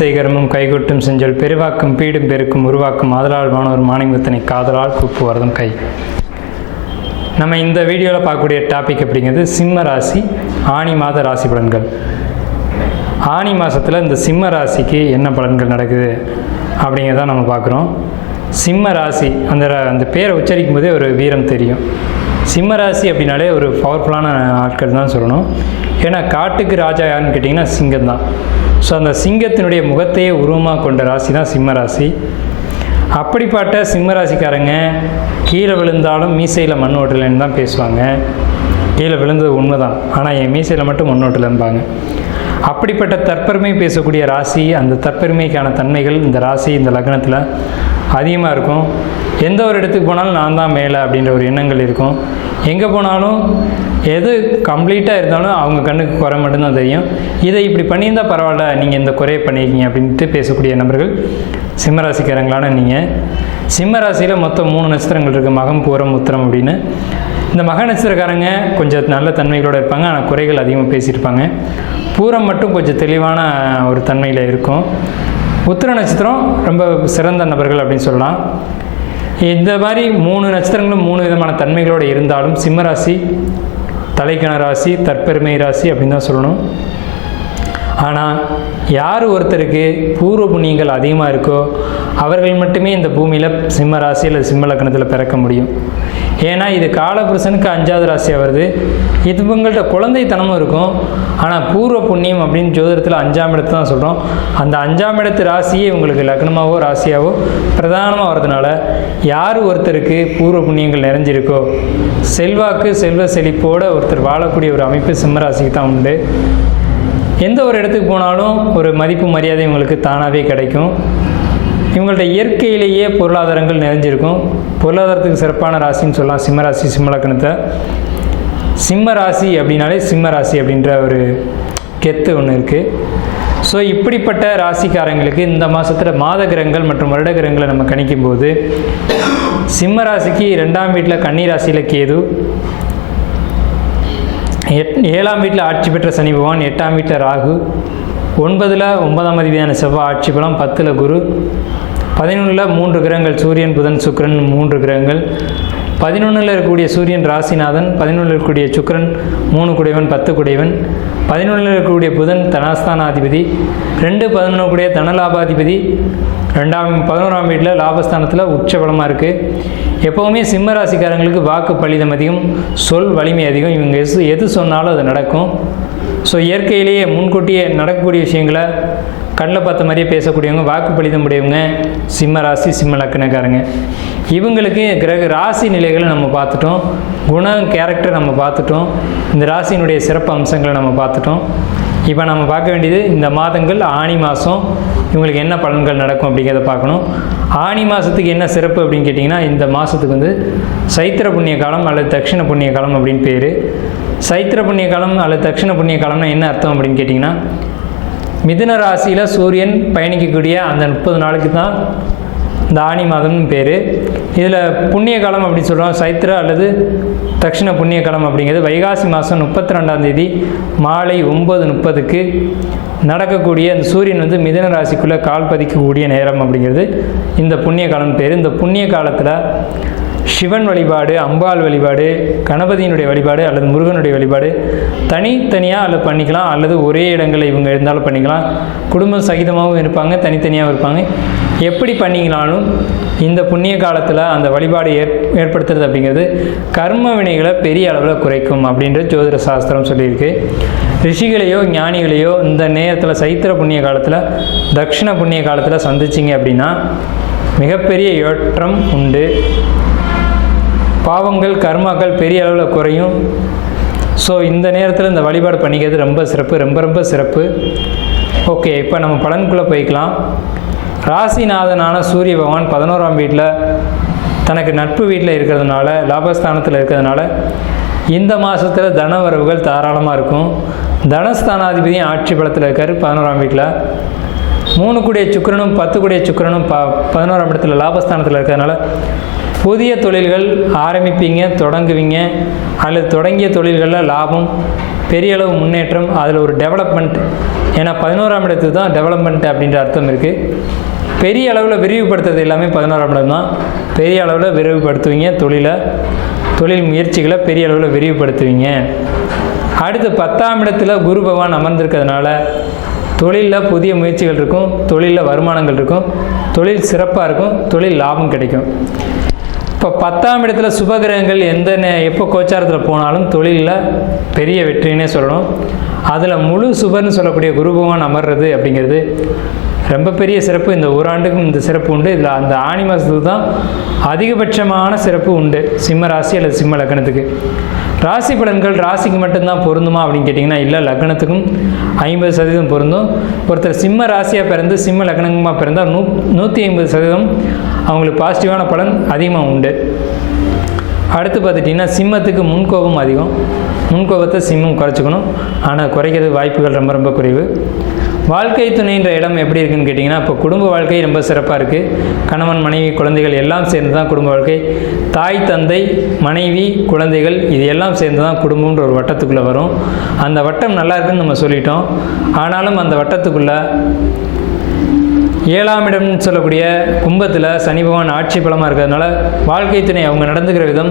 செய்கரமும் கைகொட்டும் செஞ்சொல் பெருவாக்கும் பீடும் பெருக்கும் உருவாக்கும் ஆதலால் வானோர் மானிமுத்தனை காதலால் கூப்புவதும் கை. நம்ம இந்த வீடியோவில் பார்க்கக்கூடிய டாபிக் அப்படிங்கிறது சிம்ம ராசி ஆனி மாத ராசி பலன்கள். ஆனி மாதத்தில் இந்த சிம்ம ராசிக்கு என்ன பலன்கள் நடக்குது அப்படிங்கிறத நம்ம பார்க்குறோம். சிம்ம ராசி அந்த பேரை உச்சரிக்கும் போதே ஒரு வீரம் தெரியும். சிம்ம ராசி அப்படின்னாலே ஒரு பவர்ஃபுல்லான ஆட்கள் தான் சொல்லணும். ஏன்னா காட்டுக்கு ராஜா யாருன்னு கேட்டிங்கன்னா சிங்கம் தான். ஸோ அந்த சிங்கத்தினுடைய முகத்தையே உருவமாக கொண்ட ராசி தான் சிம்ம ராசி. அப்படிப்பட்ட சிம்ம ராசிக்காரங்க கீழே விழுந்தாலும் மீசையில் மண் ஓட்டலைன்னு தான் பேசுவாங்க. கீழே விழுந்தது உண்மை தான், ஆனால் என் மீசையில் மட்டும் மண் ஓட்டலைன்பாங்க. அப்படிப்பட்ட தற்பெருமை பேசக்கூடிய ராசி, அந்த தற்பெருமைக்கான தன்மைகள் இந்த ராசி இந்த லக்னத்தில் அதிகமாக இருக்கும். எந்த ஒரு இடத்துக்கு போனாலும் நான் தான் மேலே அப்படின்ற ஒரு எண்ணங்கள் இருக்கும். எங்கே போனாலும் எது கம்ப்ளீட்டாக இருந்தாலும் அவங்க கண்ணுக்கு குறை மட்டும்தான் தெரியும். இதை இப்படி பண்ணியிருந்தால் பரவாயில்ல, நீங்கள் இந்த குறையை பண்ணியிருக்கீங்க அப்படின்ட்டு பேசக்கூடிய நபர்கள் சிம்மராசிக்காரங்களான நீங்கள். சிம்ம ராசியில் மொத்தம் 3 நட்சத்திரங்கள் இருக்குது, மகம் பூரம் உத்திரம் அப்படின்னு. இந்த மக நட்சத்திரக்காரங்க கொஞ்சம் நல்ல தன்மைகளோடு இருப்பாங்க, ஆனால் குறைகள் அதிகமாக பேசியிருப்பாங்க. பூரம் மட்டும் கொஞ்சம் தெளிவான ஒரு தன்மையில் இருக்கும். உத்திர நட்சத்திரம் ரொம்ப சிறந்த நபர்கள் அப்படின்னு சொல்லலாம். இந்த மாதிரி 3 நட்சத்திரங்களும் 3 விதமான தன்மைகளோடு இருந்தாலும் சிம்மராசி தலைக்கண ராசி, தற்பெருமை ராசி அப்படின்னு தான் சொல்லணும். ஆனால் யார் ஒருத்தருக்கு பூர்வ புண்ணியங்கள் அதிகமாக இருக்கோ அவர்கள் மட்டுமே இந்த பூமியில் சிம்ம ராசி அல்லது சிம்ம லக்னத்தில் பிறக்க முடியும். ஏன்னா இது காலபுருஷனுக்கு 5வது ராசியாக வருது. இது இவங்கள்ட்ட குழந்தைத்தனமும் இருக்கும். ஆனால் பூர்வ புண்ணியம் அப்படின்னு ஜோதிடத்தில் 5ஆம் இடத்து தான் சொல்கிறோம். அந்த 5ஆம் இடத்து ராசியே இவங்களுக்கு லக்னமாகவோ ராசியாவோ பிரதானமாக வர்றதுனால யார் ஒருத்தருக்கு பூர்வ புண்ணியங்கள் நிறைஞ்சிருக்கோ செல்வாக்கு செல்வ செழிப்போடு ஒருத்தர் வாழக்கூடிய ஒரு அமைப்பு சிம்ம ராசிக்கு தான் உண்டு. எந்த ஒரு இடத்துக்கு போனாலும் ஒரு மதிப்பு மரியாதை இவங்களுக்கு தானாகவே கிடைக்கும். இவங்கள்ட்ட இயற்கையிலேயே பொருளாதாரங்கள் நிறைஞ்சிருக்கும். பொருளாதாரத்துக்கு சிறப்பான ராசின்னு சொல்லலாம் சிம்ம ராசி சிம்ம லக்னத்தை. சிம்ம ராசி அப்படின்னாலே சிம்ம ராசி அப்படின்ற ஒரு கெத்து ஒன்று இருக்குது. ஸோ இப்படிப்பட்ட ராசிக்காரங்களுக்கு இந்த மாதத்தில் மாத கிரகங்கள் மற்றும் வருட கிரகங்களை நம்ம கணிக்கும்போது சிம்ம ராசிக்கு 2ஆம் வீட்டில் கன்னி ராசியில் கேது, 7ஆம் வீட்டில் ஆட்சி பெற்ற சனி பகவான், 8ஆம் வீட்டில் ராகு, 9ல் 9ஆம் அதிபதியான செவ்வாய் ஆட்சி பலம், 10ல் குரு, 11ல் 3 கிரகங்கள் சூரியன் புதன் சுக்கிரன் 3 கிரகங்கள், 11ல் இருக்கக்கூடிய சூரியன் ராசிநாதன், 11ல் இருக்கக்கூடிய சுக்கிரன் 3 குடைவன் 10 குடைவன், 11ல் இருக்கக்கூடிய புதன் தனஸ்தானாதிபதி, 2 11 கூடிய தனலாபாதிபதி, 11ஆம் வீட்டில் லாபஸ்தானத்தில் உச்சபலமாக இருக்குது. எப்போவுமே சிம்ம ராசிக்காரங்களுக்கு வாக்கு பலிதம் அதிகம், சொல் வலிமை அதிகம். இவங்க எது சொன்னாலும் அது நடக்கும். ஸோ இயற்கையிலேயே முன்கூட்டியே நடக்கக்கூடிய விஷயங்களை கண்ணில் பார்த்த மாதிரியே பேசக்கூடியவங்க, வாக்கு பலிதம் உடையவங்க சிம்ம ராசி சிம்ம லக்னக்காரங்க. இவங்களுக்கு கிரக ராசி நிலைகளை நம்ம பார்த்துட்டோம், குணம் கேரக்டர் நம்ம பார்த்துட்டோம், இந்த ராசியினுடைய சிறப்பு அம்சங்களை நம்ம பார்த்துட்டோம். இப்போ நம்ம பார்க்க வேண்டியது இந்த மாதங்கள் ஆனி மாதம் இவங்களுக்கு என்ன பலன்கள் நடக்கும் அப்படிங்கிறத பார்க்கணும். ஆனி மாதத்துக்கு என்ன சிறப்பு அப்படின்னு கேட்டிங்கன்னா, இந்த மாதத்துக்கு சைத்திர புண்ணிய காலம் அல்லது தட்சிண புண்ணிய காலம் அப்படின்னு பேர். சைத்திர புண்ணிய காலம் அல்லது தட்சிண புண்ணிய காலம்னா என்ன அர்த்தம் அப்படின்னு கேட்டிங்கன்னா, மிதுன ராசியில் சூரியன் பயணிக்கக்கூடிய அந்த 30 நாளுக்கு தான் இந்த ஆனி மாதம்னு பேர். இதில் புண்ணிய காலம் அப்படின்னு சொல்கிறோம். சைத்திர அல்லது தட்சிண புண்ணிய காலம் அப்படிங்கிறது வைகாசி மாதம் 32ஆம் தேதி மாலை 9:30க்கு நடக்கக்கூடிய அந்த சூரியன் மிதுன ராசிக்குள்ளே கால் பதிக்கக்கூடிய நேரம் அப்படிங்கிறது இந்த புண்ணிய காலம் பேர். இந்த புண்ணிய காலத்தில் சிவன் வழிபாடு, அம்பாள் வழிபாடு, கணபதியினுடைய வழிபாடு அல்லது முருகனுடைய வழிபாடு தனித்தனியாக அல்லது பண்ணிக்கலாம், அல்லது ஒரே இடங்களில் இவங்க இருந்தாலும் பண்ணிக்கலாம். குடும்ப சகிதமாகவும் இருப்பாங்க, தனித்தனியாகவும் இருப்பாங்க. எப்படி பண்ணிங்கனாலும் இந்த புண்ணிய காலத்தில் அந்த வழிபாடு ஏற்படுத்துறது அப்படிங்கிறது கர்ம வினைகளை பெரிய அளவில் குறைக்கும் அப்படின்ற ஜோதிட சாஸ்திரம் சொல்லியிருக்கு. ரிஷிகளையோ ஞானிகளையோ இந்த நேரத்தில் சைத்திர புண்ணிய காலத்தில் தட்சிண புண்ணிய காலத்தில் சந்திச்சிங்க அப்படின்னா மிகப்பெரிய ஏற்றம் உண்டு. பாவங்கள் கர்மாக்கள் பெரிய அளவில் குறையும். ஸோ இந்த நேரத்தில் இந்த வழிபாடு பண்ணிக்கிறது ரொம்ப சிறப்பு, ரொம்ப ரொம்ப சிறப்பு. ஓகே, இப்போ நம்ம பலனுக்குள்ளே போய்க்கலாம். ராசிநாதனான சூரிய பகவான் 11ஆம் வீட்டில் தனக்கு நட்பு வீட்டில் இருக்கிறதுனால, லாபஸ்தானத்தில் இருக்கிறதுனால இந்த மாதத்தில் தன வரவுகள் தாராளமாக இருக்கும். தனஸ்தானாதிபதியும் ஆட்சி பலத்தில் இருக்கார் 11ஆம் வீட்டில். 3 கூடிய சுக்கிரனும் 10 கூடிய சுக்கிரனும் 11ஆம் இடத்துல லாபஸ்தானத்தில் இருக்கிறதுனால புதிய தொழில்கள் ஆரம்பிப்பீங்க, தொடங்குவீங்க, அல்லது தொடங்கிய தொழில்களில் லாபம், பெரிய அளவு முன்னேற்றம், அதில் ஒரு டெவலப்மெண்ட். ஏன்னா 11ஆம் இடத்துக்கு தான் டெவலப்மெண்ட் அப்படின்ற அர்த்தம் இருக்குது. பெரிய அளவில் விரிவுபடுத்துறது எல்லாமே 11ஆம் இடம் தான். பெரிய அளவில் விரிவுபடுத்துவீங்க, தொழில் முயற்சிகளை பெரிய அளவில் விரிவுபடுத்துவீங்க. அடுத்து 10ஆம் இடத்துல குரு பகவான் அமர்ந்திருக்கிறதுனால தொழிலில் புதிய முயற்சிகள் இருக்கும், தொழிலில் வருமானங்கள் இருக்கும், தொழில் சிறப்பாக இருக்கும், தொழில் லாபம் கிடைக்கும். இப்போ 10ஆம் இடத்துல சுபகிரகங்கள் எப்போ கோச்சாரத்தில் போனாலும் தொழிலில் பெரிய வெற்றினே சொல்லணும். அதில் முழு சுபர்னு சொல்லக்கூடிய குரு பகவான் அமர்றது அப்படிங்கிறது ரொம்ப பெரிய சிறப்பு. இந்த ஒரு ஆண்டுக்கும் இந்த சிறப்பு உண்டு. இதில் அந்த ஆனி மாதத்துக்கு தான் அதிகபட்சமான சிறப்பு உண்டு சிம்ம ராசி அல்லது சிம்ம லக்னத்துக்கு. ராசி பலன்கள் ராசிக்கு மட்டும்தான் பொருந்துமா அப்படின்னு கேட்டிங்கன்னா இல்லை, லக்னத்துக்கும் 50% பொருந்தும். ஒருத்தர் சிம்ம ராசியாக பிறந்து சிம்ம லக்னமாக பிறந்தால் 150% அவங்களுக்கு பாசிட்டிவான பலன் அதிகமாக உண்டு. அடுத்து பார்த்துட்டிங்கன்னா சிம்மத்துக்கு முன்கோபம் அதிகம். முன்கோபத்தை சிம்மம் குறைச்சிக்கணும், ஆனால் குறைக்கிறது வாய்ப்புகள் ரொம்ப ரொம்ப குறைவு. வாழ்க்கை துணைன்ற இடம் எப்படி இருக்குன்னு கேட்டிங்கன்னா, இப்போ குடும்ப வாழ்க்கை ரொம்ப சிறப்பாக இருக்குது. கணவன், மனைவி, குழந்தைகள் எல்லாம் சேர்ந்து தான் குடும்ப வாழ்க்கை. தாய், தந்தை, மனைவி, குழந்தைகள் இது எல்லாம் சேர்ந்து தான் குடும்பம்ன்ற ஒரு வட்டத்துக்குள்ளே வரும். அந்த வட்டம் நல்லா இருக்குன்னு நம்ம சொல்லிட்டோம். ஆனாலும் அந்த வட்டத்துக்குள்ளே 7ஆம் இடம்னு சொல்லக்கூடிய கும்பத்தில் சனி பகவான் ஆட்சி பலமாக இருக்கிறதுனால வாழ்க்கை துணை அவங்க நடந்துக்கிற விதம்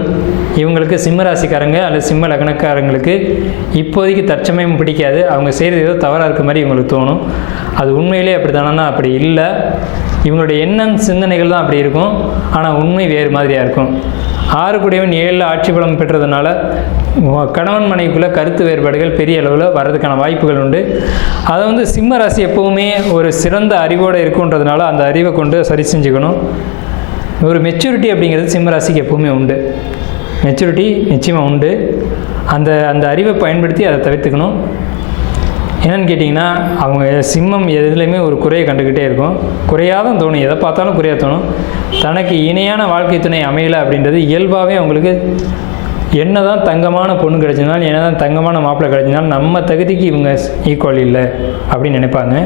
இவங்களுக்கு சிம்ம ராசிக்காரங்க அல்லது சிம்ம லக்னக்காரங்களுக்கு இப்போதைக்கு தற்சமயம் பிடிக்காது. அவங்க செய்கிறது ஏதோ தவறாக இருக்க மாதிரி இவங்களுக்கு தோணும். அது உண்மையிலே அப்படி தானா? அப்படி இல்லை. இவங்களுடைய எண்ணம் சிந்தனைகள் தான் அப்படி இருக்கும், ஆனால் உண்மை வேறு மாதிரியாக இருக்கும். 6 கூடியவன் 7 ஆட்சி பலம் பெற்றதுனால கணவன் மனைவிக்குள்ளே கருத்து வேறுபாடுகள் பெரிய அளவில் வர்றதுக்கான வாய்ப்புகள் உண்டு. அதை சிம்ம ராசி எப்போவுமே ஒரு சிறந்த அறிவோடு இருக்குன்றதுனால அந்த அறிவை கொண்டு சரி செஞ்சுக்கணும். ஒரு மெச்சூரிட்டி அப்படிங்கிறது சிம்ம ராசிக்கு எப்போவுமே உண்டு. மெச்சூரிட்டி நிச்சயமாக உண்டு. அந்த அறிவை பயன்படுத்தி அதை தவிர்த்துக்கணும். என்னென்னு கேட்டிங்கன்னா, அவங்க சிம்மம் எதுலேயுமே ஒரு குறையை கண்டுக்கிட்டே இருக்கும். குறையாக தான் தோணும், எதை பார்த்தாலும் குறையாக தோணும். தனக்கு இணையான வாழ்க்கை துணை அமையலை அப்படின்றது இயல்பாகவே அவங்களுக்கு என்ன தான் தங்கமான பொண்ணு கிடைச்சிருந்தாலும், என்ன தான் தங்கமான மாப்பிள்ளை கிடைச்சிருந்தாலும் நம்ம தகுதிக்கு இவங்க ஈக்குவல் இல்லை அப்படின்னு நினைப்பாங்க.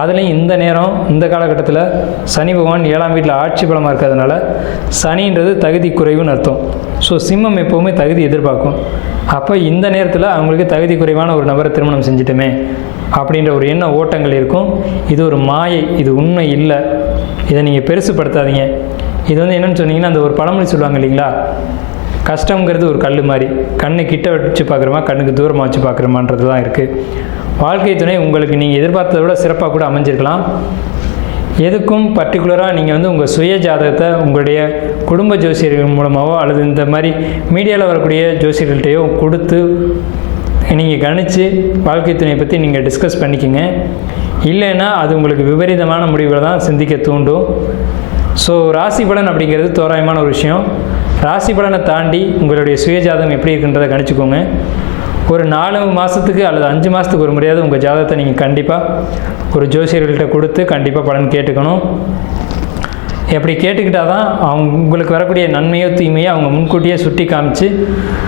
அதுலேயும் இந்த நேரம் இந்த காலகட்டத்தில் சனி பகவான் 7ஆம் வீட்டில் ஆட்சி பலமாக இருக்கிறதுனால சனின்றது தகுதி குறைவுன்னு அர்த்தம். ஸோ சிம்மம் எப்போவுமே தகுதி எதிர்பார்க்கும். அப்போ இந்த நேரத்தில் அவங்களுக்கு தகுதி குறைவான ஒரு நபரை திருமணம் செஞ்சிட்டோமே அப்படின்ற ஒரு எண்ண ஓட்டங்கள் இருக்கும். இது ஒரு மாயை, இது உண்மை இல்லை. இதை நீங்கள் பெருசுப்படுத்தாதீங்க. இது என்னென்னு சொன்னீங்கன்னா, அந்த ஒரு பழமொழி சொல்லுவாங்க இல்லைங்களா, கஷ்டங்கிறது ஒரு கல் மாதிரி, கண்ணு கிட்ட வச்சு பார்க்குறோமா கண்ணுக்கு தூரமாக வச்சு பார்க்குறோமான்றது தான் இருக்குது. வாழ்க்கை துணை உங்களுக்கு நீங்கள் எதிர்பார்த்ததை விட சிறப்பாக கூட அமைஞ்சிருக்கலாம். எதுக்கும் பர்டிகுலராக நீங்கள் உங்கள் சுய ஜாதகத்தை உங்களுடைய குடும்ப ஜோசியர்கள் மூலமாகவோ அல்லது இந்த மாதிரி மீடியாவில் வரக்கூடிய ஜோசியர்கள்ட்டையோ கொடுத்து நீங்கள் கணித்து வாழ்க்கை துணையை பற்றி நீங்கள் டிஸ்கஸ் பண்ணிக்கோங்க. இல்லைன்னா அது உங்களுக்கு விபரீதமான முடிவுகளை தான் சிந்திக்க தூண்டும். ஸோ ராசி பலன் அப்படிங்கிறது தோராயமான ஒரு விஷயம். ராசி பலனை தாண்டி உங்களுடைய சுயஜாதகம் எப்படி இருக்குன்றதை கணிச்சுக்கோங்க. ஒரு 4 மாதத்துக்கு அல்லது 5 மாதத்துக்கு ஒரு முறையாவது உங்கள் ஜாதகத்தை நீங்கள் கண்டிப்பாக ஒரு ஜோசியர்கள்ட்ட கொடுத்து கண்டிப்பாக பலன் கேட்டுக்கணும். எப்படி கேட்டுக்கிட்டால் தான் உங்களுக்கு வரக்கூடிய நன்மையோ தீமையோ அவங்க முன்கூட்டியே சுட்டி காமிச்சு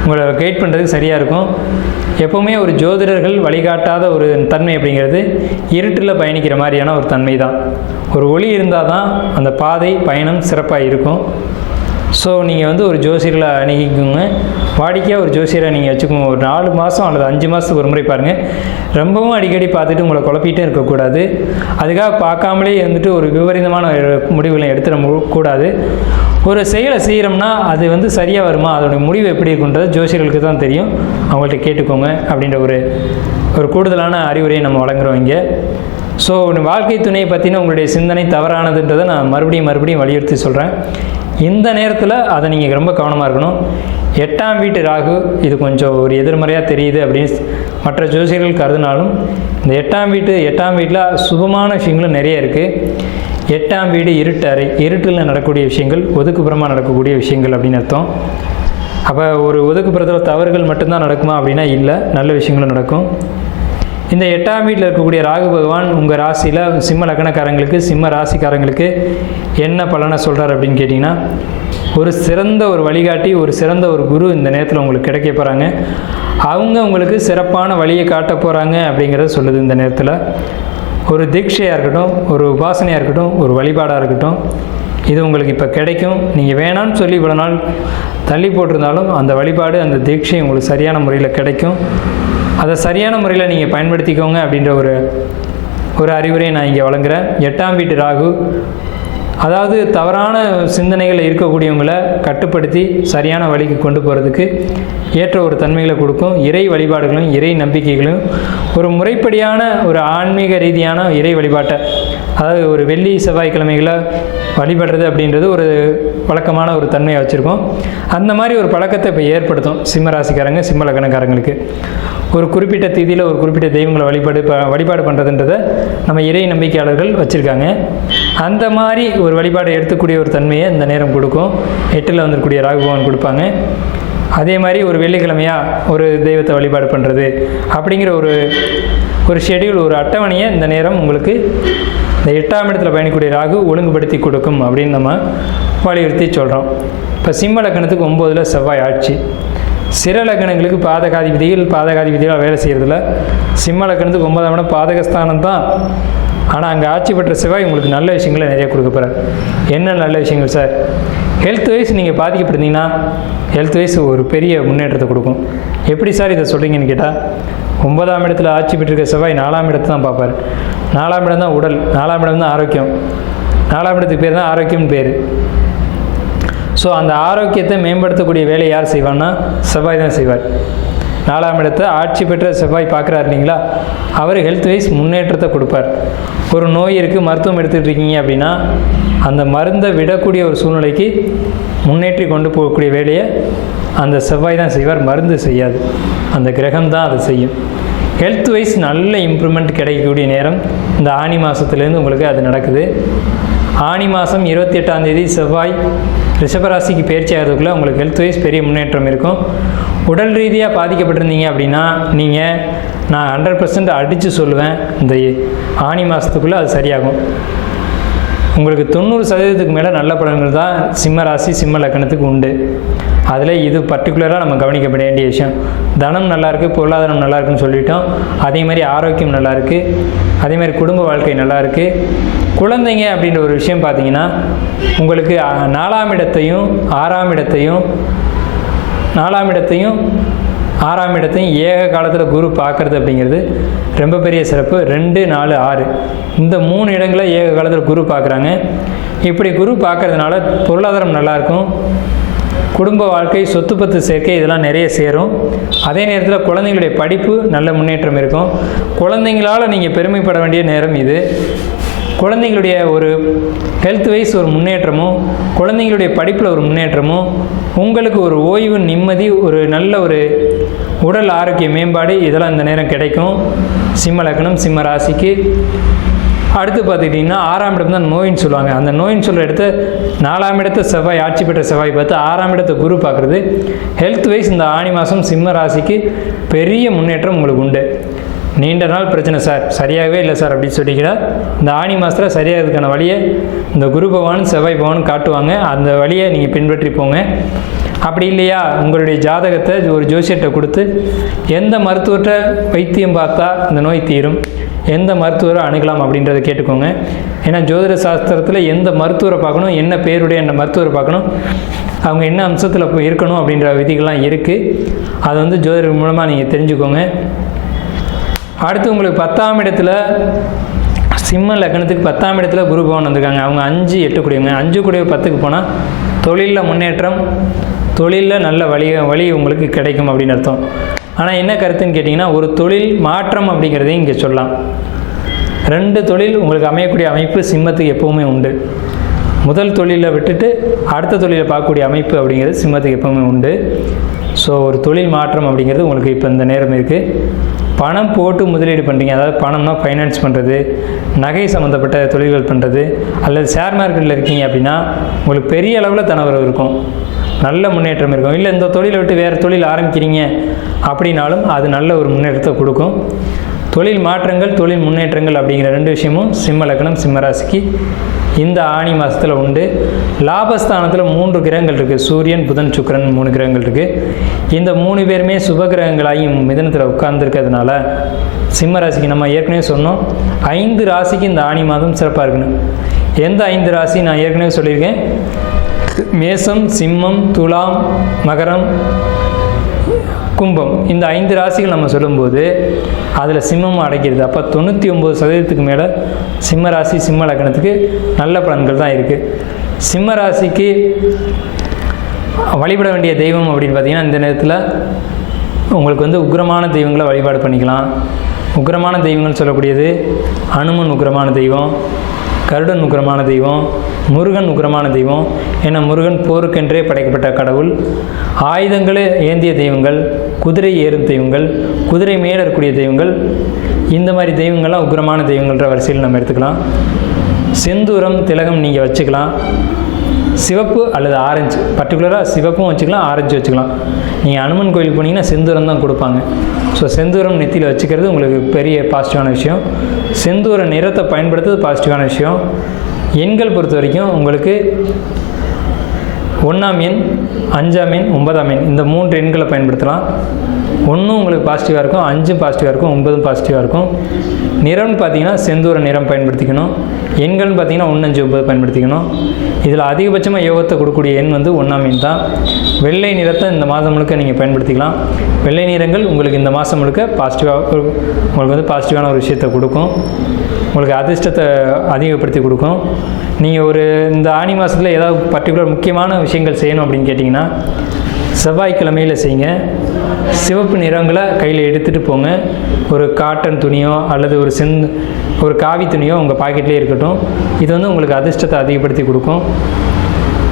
உங்களை கைட் பண்ணுறதுக்கு சரியாக இருக்கும். எப்போவுமே ஒரு ஜோதிடர்கள் வழிகாட்டாத ஒரு தன்மை அப்படிங்கிறது இருட்டில் பயணிக்கிற மாதிரியான ஒரு தன்மை தான். ஒரு ஒளி இருந்தால் தான் அந்த பாதை பயணம் சிறப்பாக இருக்கும். ஸோ நீங்கள் ஒரு ஜோசியர்களை அணுகிக்கோங்க. வாடிக்கையாக ஒரு ஜோசியரை நீங்கள் வச்சுக்கோங்க. ஒரு 4 மாதம் அல்லது 5 மாதத்துக்கு ஒரு முறை பாருங்கள். ரொம்பவும் அடிக்கடி பார்த்துட்டு உங்களை குழப்பிகிட்டே இருக்கக்கூடாது. அதுக்காக பார்க்காமலே ஒரு விபரீதமான முடிவுகளை எடுத்துட கூடாது. ஒரு செயலை செய்கிறோம்னா அது சரியாக வருமா, அதோடைய முடிவு எப்படி இருக்குன்றது ஜோசியர்களுக்கு தான் தெரியும். அவங்கள்ட்ட கேட்டுக்கோங்க அப்படின்ற ஒரு கூடுதலான அறிவுரையை நம்ம வழங்குறோம் இங்கே. ஸோ வாழ்க்கை துணையை பற்றின உங்களுடைய சிந்தனை தவறானதுன்றதை நான் மறுபடியும் வலியுறுத்தி சொல்கிறேன். இந்த நேரத்தில் அதை நீங்கள் ரொம்ப கவனமாக இருக்கணும். 8ஆம் வீட்டு ராகு இது கொஞ்சம் ஒரு எதிர்மறையாக தெரியுது அப்படின்னு மற்ற ஜோசியர்கள் கருதினாலும் இந்த 8ஆம் வீட்டில் சுபமான விஷயங்களும் நிறைய இருக்குது. 8ஆம் வீடு இருட்டு அறை, இருட்டில் நடக்கக்கூடிய விஷயங்கள் ஒதுக்குப்புறமாக நடக்கக்கூடிய விஷயங்கள் அப்படின்னு அர்த்தம். அப்போ ஒரு ஒதுக்குப்புறத்தில் தவறுகள் மட்டும்தான் நடக்குமா அப்படின்னா இல்லை, நல்ல விஷயங்களும் நடக்கும். இந்த 8ஆம் வீட்டில் இருக்கக்கூடிய ராகு பகவான் உங்கள் ராசியில் சிம்ம லக்னக்காரங்களுக்கு சிம்ம ராசிக்காரங்களுக்கு என்ன பலனை சொல்கிறார் அப்படின்னு கேட்டிங்கன்னா, ஒரு சிறந்த ஒரு வழிகாட்டி, ஒரு சிறந்த ஒரு குரு இந்த நேரத்தில் உங்களுக்கு கிடைக்க போகிறாங்க. அவங்க உங்களுக்கு சிறப்பான வழியை காட்ட போகிறாங்க அப்படிங்கிறத சொல்லுது. இந்த நேரத்தில் ஒரு தீட்சையாக இருக்கட்டும், ஒரு உபாசனையாக இருக்கட்டும், ஒரு வழிபாடாக இருக்கட்டும், இது உங்களுக்கு இப்போ கிடைக்கும். நீங்கள் வேணான்னு சொல்லி இவ்வளோ நாள் தள்ளி போட்டிருந்தாலும் அந்த வழிபாடு, அந்த தீட்சை உங்களுக்கு சரியான முறையில் கிடைக்கும். அதை சரியான முறையில் நீங்கள் பயன்படுத்திக்கோங்க அப்படின்ற ஒரு அறிவுரையை நான் இங்கே வழங்குகிறேன். 8ஆம் வீட்டு ராகு, அதாவது தவறான சிந்தனைகள் இருக்கக்கூடியவங்களை கட்டுப்படுத்தி சரியான வழிக்கு கொண்டு போகிறதுக்கு ஏற்ற ஒரு தன்மைகளை கொடுக்கும். இறை வழிபாடுகளும் இறை நம்பிக்கைகளும் ஒரு முறைப்படியான ஒரு ஆன்மீக ரீதியான இறை வழிபாட்டை, அதாவது ஒரு வெள்ளி செவ்வாய்க்கிழமைகளை வழிபடுறது அப்படின்றது ஒரு வழக்கமான ஒரு தன்மையை வச்சுருக்கோம். அந்த மாதிரி ஒரு பழக்கத்தை இப்போ ஏற்படுத்தும் சிம்மராசிக்காரங்க, சிம்ம லக்னக்காரங்களுக்கு. ஒரு குறிப்பிட்ட திதியில் ஒரு குறிப்பிட்ட தெய்வங்களை வழிபாடு பண்ணுறதுன்றதை நம்ம இறை நம்பிக்கையாளர்கள் வச்சுருக்காங்க. அந்த மாதிரி ஒரு வழிபாடு எடுத்துக்கூடிய ஒரு தன்மையை இந்த நேரம் கொடுக்கும். 8ல் வந்துருக்கூடிய ராகு பகவான் கொடுப்பாங்க. அதே மாதிரி ஒரு வெள்ளிக்கிழமையாக ஒரு தெய்வத்தை வழிபாடு பண்ணுறது அப்படிங்கிற ஒரு ஷெடியூல், ஒரு அட்டவணையை இந்த நேரம் உங்களுக்கு இந்த 8ஆம் இடத்துல பயணிக்கூடிய ராகு ஒழுங்குபடுத்தி கொடுக்கும் அப்படின்னு நம்ம வலியுறுத்தி சொல்கிறோம். இப்போ சிம்ம லக்னத்துக்கு 9ல் செவ்வாய் ஆட்சி. சிற லக்னங்களுக்கு பாதகாதிபதிகள் வேலை செய்கிறதில்ல. சிம்ம லக்னத்துக்கு 9ஆம் இடம் பாதகஸ்தானம் தான். ஆனால் அங்கே ஆட்சி பெற்ற செவ்வாய் உங்களுக்கு நல்ல விஷயங்களை நிறைய கொடுக்க போகிறார். என்ன நல்ல விஷயங்கள் சார்? ஹெல்த் வைஸ் நீங்கள் பாதிக்கப்பட்டிருந்தீங்கன்னா ஹெல்த் வைஸ் ஒரு பெரிய முன்னேற்றத்தை கொடுக்கும். எப்படி சார் இதை சொல்கிறீங்கன்னு கேட்டால், 9ஆம் இடத்துல ஆட்சி பெற்றிருக்க செவ்வாய் 4ஆம் இடத்தை தான் பார்ப்பார். 4ஆம் இடம் தான் உடல், 4ஆம் இடம் தான் ஆரோக்கியம். 4ஆம் இடத்துக்கு பேர் தான் ஆரோக்கியம்னு பேர். ஸோ அந்த ஆரோக்கியத்தை மேம்படுத்தக்கூடிய வேலையை யார் செய்வான்னா செவ்வாய் தான் செய்வார். 4ஆம் இடத்தை ஆட்சி பெற்ற செவ்வாய் பார்க்குறாரு இல்லைங்களா, அவர் ஹெல்த் வைஸ் முன்னேற்றத்தை கொடுப்பார். ஒரு நோய் இருக்குது, மருத்துவம் எடுத்துகிட்டு இருக்கீங்க அப்படின்னா அந்த மருந்தை விடக்கூடிய ஒரு சூழ்நிலைக்கு முன்னேற்றி கொண்டு போகக்கூடிய வேலையை அந்த செவ்வாய் தான் செய்வார், மருந்து செய்யாது. அந்த கிரகம் தான் அதை செய்யும். ஹெல்த் வைஸ் நல்ல இம்ப்ரூவ்மெண்ட் கிடைக்கக்கூடிய நேரம் இந்த ஆனி மாதத்துலேருந்து உங்களுக்கு அது நடக்குது. ஆனி மாதம் 28ஆம் தேதி செவ்வாய் ரிஷபராசிக்கு பயிற்சி ஆகிறதுக்குள்ளே உங்களுக்கு ஹெல்த் வைஸ் பெரிய முன்னேற்றம் இருக்கும். உடல் ரீதியாக பாதிக்கப்பட்டிருந்தீங்க அப்படின்னா நான் 100% அடித்து சொல்லுவேன், இந்த ஆனி மாதத்துக்குள்ளே அது சரியாகும். உங்களுக்கு 90% மேலே நல்ல பலன்கள் தான் சிம்ம ராசி சிம்ம லக்னத்துக்கு உண்டு. அதில் இது பர்டிகுலராக நம்ம கவனிக்கப்பட வேண்டிய விஷயம். தனம் நல்லாயிருக்கு, பொருளாதாரம் நல்லா இருக்குன்னு சொல்லிட்டோம். அதே மாதிரி ஆரோக்கியம் நல்லாயிருக்கு, அதே மாதிரி குடும்ப வாழ்க்கை நல்லாயிருக்கு. குழந்தைங்க அப்படின்ற ஒரு விஷயம் பார்த்தீங்கன்னா, உங்களுக்கு 4ஆம் இடத்தையும் 6ஆம் இடத்தையும் ஏக காலத்தில் குரு பார்க்குறது அப்படிங்கிறது ரொம்ப பெரிய சிறப்பு. 2, 4, 6 இந்த 3 இடங்களை ஏக காலத்தில் குரு பார்க்குறாங்க. இப்படி குரு பார்க்கறதுனால பொருளாதாரம் நல்லாயிருக்கும், குடும்ப வாழ்க்கை, சொத்து பத்து சேர்க்கை இதெல்லாம் நிறைய சேரும். அதே நேரத்தில் குழந்தைங்களுடைய படிப்பு நல்ல முன்னேற்றம் இருக்கும். குழந்தைங்களால் நீங்கள் பெருமைப்பட வேண்டிய நேரம் இது. குழந்தைங்களுடைய ஒரு ஹெல்த் வைஸ் ஒரு முன்னேற்றமும், குழந்தைங்களுடைய படிப்பில் ஒரு முன்னேற்றமும், உங்களுக்கு ஒரு ஓய்வு, நிம்மதி, ஒரு நல்ல ஒரு உடல் ஆரோக்கிய மேம்பாடு இதெல்லாம் இந்த நேரம் கிடைக்கும் சிம்ம லக்னம் சிம்ம ராசிக்கு. அடுத்து பார்த்துக்கிட்டிங்கன்னா 6ஆம் இடம் தான் நோயின்னு சொல்லுவாங்க. அந்த நோயின்னு சொல்கிற இடத்த 4ஆம் இடத்தை செவ்வாய் ஆட்சி பெற்ற செவ்வாய் பார்த்து 6ஆம் இடத்தை குரு பார்க்குறது. ஹெல்த் வைஸ் இந்த ஆனி மாதம் சிம்ம ராசிக்கு பெரிய முன்னேற்றம் உங்களுக்கு உண்டு. நீண்ட நாள் பிரச்சனை சார், சரியாகவே இல்லை சார் அப்படின்னு சொல்லிக்கிறா, இந்த ஆனி மாதத்தில் சரியாகிறதுக்கான வழியை இந்த குரு பகவான் செவ்வாய் பகவான் காட்டுவாங்க. அந்த வழியை நீங்கள் பின்பற்றி போங்க. அப்படி இல்லையா, உங்களுடைய ஜாதகத்தை ஒரு ஜோசியர்கிட்ட கொடுத்து எந்த மருத்துவர்கிட்ட வைத்தியம் பார்த்தா இந்த நோய் தீரும், எந்த மருத்துவரை அணுகலாம் அப்படின்றத கேட்டுக்கோங்க. ஏன்னா ஜோதிட சாஸ்திரத்தில் எந்த மருத்துவரை பார்க்கணும், என்ன பேருடைய என்ன மருத்துவரை பார்க்கணும், அவங்க என்ன அம்சத்தில் இருக்கணும் அப்படின்ற விதிகள்லாம் இருக்குது. அது வந்து ஜோதிடர் மூலமாக நீங்கள் தெரிஞ்சுக்கோங்க. அடுத்து உங்களுக்கு 10ஆம் இடத்துல சிம்ம லக்னத்துக்கு 10ஆம் இடத்துல குரு பகவான் வந்திருக்காங்க. அவங்க 5, 8 கூடியவங்க. 5 கூடிய 10க்கு போனால் தொழிலில் முன்னேற்றம், தொழிலில் நல்ல வழி உங்களுக்கு கிடைக்கும் அப்படின்னு அர்த்தம். ஆனால் என்ன கருத்துன்னு கேட்டிங்கன்னா, ஒரு தொழில் மாற்றம் அப்படிங்கிறதையும் இங்கே சொல்லலாம். 2 தொழில் உங்களுக்கு அமையக்கூடிய அமைப்பு சிம்மத்துக்கு எப்போவுமே உண்டு. முதல் தொழிலை விட்டுட்டு அடுத்த தொழிலை பார்க்கக்கூடிய அமைப்பு அப்படிங்கிறது சிம்மத்துக்கு எப்போவுமே உண்டு. ஸோ ஒரு தொழில் மாற்றம் அப்படிங்கிறது உங்களுக்கு இப்போ இந்த நேரம் இருக்குது. பணம் போட்டு முதலீடு பண்ணுறீங்க, அதாவது பணம்னா ஃபைனான்ஸ் பண்ணுறது, நகை சம்மந்தப்பட்ட தொழில்கள் பண்ணுறது, அல்லது ஷேர் மார்க்கெட்டில் இருக்கீங்க அப்படின்னா உங்களுக்கு பெரிய அளவில் தனவரவு இருக்கும், நல்ல முன்னேற்றம் இருக்கும். இல்லை இந்த தொழிலை விட்டு வேறு தொழில் ஆரம்பிக்கிறீங்க அப்படின்னாலும் அது நல்ல ஒரு முன்னேற்றத்தை கொடுக்கும். தொழில் மாற்றங்கள், தொழில் முன்னேற்றங்கள் அப்படிங்கிற 2 விஷயமும் சிம்ம லக்னம் சிம்ம ராசிக்கு இந்த ஆனி மாதத்தில் உண்டு. லாபஸ்தானத்தில் 3 கிரகங்கள் இருக்குது. சூரியன், புதன், சுக்கிரன் 3 கிரகங்கள் இருக்குது. இந்த 3 பேருமே சுப கிரகங்களாகி மிதனத்தில் உட்கார்ந்துருக்கிறதுனால சிம்ம ராசிக்கு நம்ம ஏற்கனவே சொன்னோம் 5 ராசிக்கு இந்த ஆனி மாதம் சிறப்பாக இருக்கணும். எந்த 5 ராசி நான் ஏற்கனவே சொல்லியிருக்கேன். மேசம், சிம்மம், துலாம், மகரம், கும்பம், இந்த 5 ராசிகள் நம்ம சொல்லும்போது அதில் சிம்மமும் அடைக்கிறது. அப்போ 99% மேலே சிம்ம ராசி சிம்ம லக்னத்துக்கு நல்ல பலன்கள் தான் இருக்குது. சிம்ம ராசிக்கு வழிபட வேண்டிய தெய்வம் அப்படின்னு பார்த்தீங்கன்னா இந்த நேரத்தில் உங்களுக்கு உக்கிரமான தெய்வங்களை வழிபாடு பண்ணிக்கலாம். உக்கிரமான தெய்வங்கள்னு சொல்லக்கூடியது அனுமன் உக்கிரமான தெய்வம், கருடன் உக்கிரமான தெய்வம், முருகன் உக்கிரமான தெய்வம். ஏன்னா முருகன் போருக்கென்றே படைக்கப்பட்ட கடவுள். ஆயுதங்களே ஏந்திய தெய்வங்கள், குதிரை ஏறும் தெய்வங்கள், குதிரை மேலே இருக்கக்கூடிய தெய்வங்கள், இந்த மாதிரி தெய்வங்கள்லாம் உக்கிரமான தெய்வங்கள்ன்ற வரிசையில் நம்ம எடுத்துக்கலாம். செந்தூரம், திலகம் நீங்கள் வச்சுக்கலாம். சிவப்பு அல்லது ஆரஞ்சு, பர்டிகுலராக சிவப்பும் வச்சுக்கலாம், ஆரஞ்சு வச்சுக்கலாம். நீங்கள் அனுமன் கோயிலுக்கு போனீங்கன்னா செந்தூரம் தான் கொடுப்பாங்க. ஸோ செந்தூரம் நெத்தியில் வச்சுக்கிறது உங்களுக்கு பெரிய பாசிட்டிவான விஷயம். செந்தூர நிறத்தை பயன்படுத்துறது பாசிட்டிவான விஷயம். எண்கள் பொறுத்த வரைக்கும் உங்களுக்கு 1ஆம் எண், 5ஆம் எண், 9ஆம் எண் இந்த 3 எண்களை பயன்படுத்தலாம். 1 உங்களுக்கு பாசிட்டிவாக இருக்கும், 5 பாசிட்டிவாக இருக்கும், 9 பாசிட்டிவாக இருக்கும். நிறம்னு பார்த்தீங்கன்னா செந்தூர நிறம் பயன்படுத்திக்கணும். எண்கள்னு பார்த்தீங்கன்னா 1, 5, 9 பயன்படுத்திக்கணும். இதில் அதிகபட்சமாக யோகத்தை கொடுக்கக்கூடிய எண் 1ஆம் எண் தான். வெள்ளை நிறத்தை இந்த மாதம் முழுக்க நீங்கள் பயன்படுத்திக்கலாம். வெள்ளை நிறங்கள் உங்களுக்கு இந்த மாதம் முழுக்க பாசிட்டிவாக உங்களுக்கு பாசிட்டிவான ஒரு விஷயத்தை கொடுக்கும். உங்களுக்கு அதிர்ஷ்டத்தை அதிகப்படுத்தி கொடுக்கும். நீங்கள் இந்த ஆனி மாதத்தில் ஏதாவது பர்டிகுலர் முக்கியமான விஷயங்கள் செய்யணும் அப்படின்னு கேட்டிங்கன்னா செவ்வாய்க்கிழமையில் செய்யுங்க. சிவப்பு நிறங்களை கையில் எடுத்துகிட்டு போங்க. ஒரு காட்டன் துணியோ அல்லது ஒரு காவி துணியோ உங்கள் பாக்கெட்லேயே இருக்கட்டும். இது உங்களுக்கு அதிர்ஷ்டத்தை அதிகப்படுத்தி கொடுக்கும்.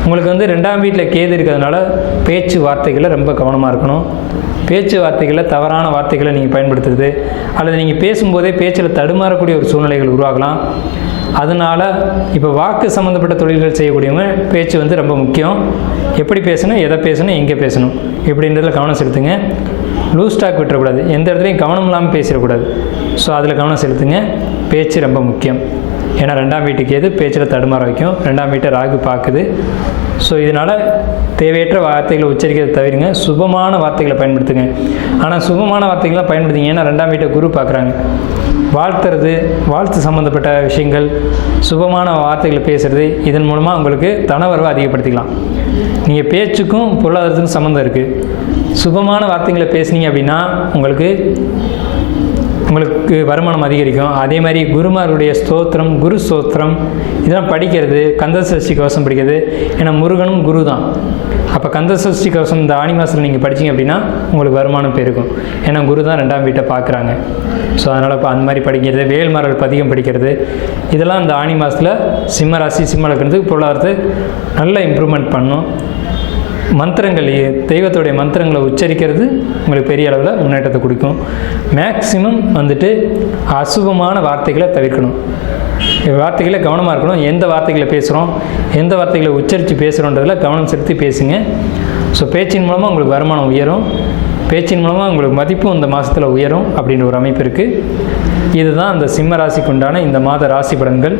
உங்களுக்கு 2ஆம் வீட்டில் கேது இருக்கிறதுனால பேச்சு வார்த்தைகளை ரொம்ப கவனமாக இருக்கணும். பேச்சு வார்த்தைகளை, தவறான வார்த்தைகளை நீங்கள் பயன்படுத்துறது அல்லது நீங்கள் பேசும்போதே பேச்சில் தடுமாறக்கூடிய ஒரு சூழ்நிலைகள் உருவாகலாம். அதனால் இப்போ வாக்கு சம்மந்தப்பட்ட தொழில்கள் செய்யக்கூடியவங்க பேச்சு ரொம்ப முக்கியம். எப்படி பேசணும், எதை பேசணும், எங்கே பேசணும் இப்படின்றதில் கவனம் செலுத்துங்க. லூஸ் ஸ்டாக் விட்டுறக்கூடாது. எந்த இடத்துலையும் கவனம் இல்லாமல் பேசிடக்கூடாது. ஸோ அதில் கவனம் செலுத்துங்க. பேச்சு ரொம்ப முக்கியம். ஏன்னா 2ஆம் வீட்டுக்கு எது பேச்சில் தடுமாற வைக்கும். 2ஆம் வீட்டை ராகு பார்க்குது. ஸோ இதனால் தேவையற்ற வார்த்தைகளை உச்சரிக்கிறத தவிருங்க. சுபமான வார்த்தைகளை பயன்படுத்துங்க. ஆனால் சுபமான வார்த்தைகள்லாம் பயன்படுத்திங்க. ஏன்னா 2ஆம் வீட்டை குரு பார்க்குறாங்க. வாழ்த்துறது, வாழ்த்து சம்மந்தப்பட்ட விஷயங்கள், சுபமான வார்த்தைகளை பேசுகிறது, இதன் மூலமாக உங்களுக்கு தனவரவை அதிகப்படுத்திக்கலாம். நீங்கள் பேச்சுக்கும் பொருளாதாரத்துக்கும் சம்மந்தம் இருக்குது. சுபமான வார்த்தைகளை பேசுனீங்க அப்படின்னா உங்களுக்கு வருமானம் அதிகரிக்கும். அதே மாதிரி குருமாருடைய ஸ்தோத்திரம், குரு ஸ்தோத்திரம் இதெல்லாம் படிக்கிறது, கந்தசஷ்டி கவசம் படிக்கிறது. ஏன்னா முருகனும் குரு தான். அப்போ கந்தசஷ்டி கவசம் இந்த ஆனி மாதத்தில் நீங்கள் படிச்சிங்க அப்படின்னா உங்களுக்கு வருமானம் பெருகும். ஏன்னா குரு தான் 2ஆம் வீட்டை பார்க்குறாங்க. ஸோ அதனால் இப்போ அந்த மாதிரி படிக்கிறது, வேல்மாரல் பதிகம் படிக்கிறது, இதெல்லாம் இந்த ஆனி மாதத்தில் சிம்ம ராசி சிம்ம லக்னத்துக்கு பொருளாதாரத்தை நல்ல இம்ப்ரூவ்மெண்ட் பண்ணும். மந்திரங்கள், தெய்வத்துடைய மந்திரங்களை உச்சரிக்கிறது உங்களுக்கு பெரிய அளவில் முன்னேற்றத்தை கொடுக்கும். மேக்சிமம் அசுபமான வார்த்தைகளை தவிர்க்கணும். வார்த்தைகளை கவனமாக இருக்கணும். எந்த வார்த்தைகளை பேசுகிறோம், எந்த வார்த்தைகளை உச்சரித்து பேசுகிறோன்றதில் கவனம் செலுத்தி பேசுங்க. ஸோ பேச்சின் மூலமாக உங்களுக்கு வருமானம் உயரும். பேச்சின் மூலமாக உங்களுக்கு மதிப்பும் இந்த மாதத்தில் உயரும் அப்படின்ற ஒரு அமைப்பு இருக்குது. இதுதான் அந்த சிம்ம ராசிக்கு உண்டான இந்த மாத ராசி பலன்கள்.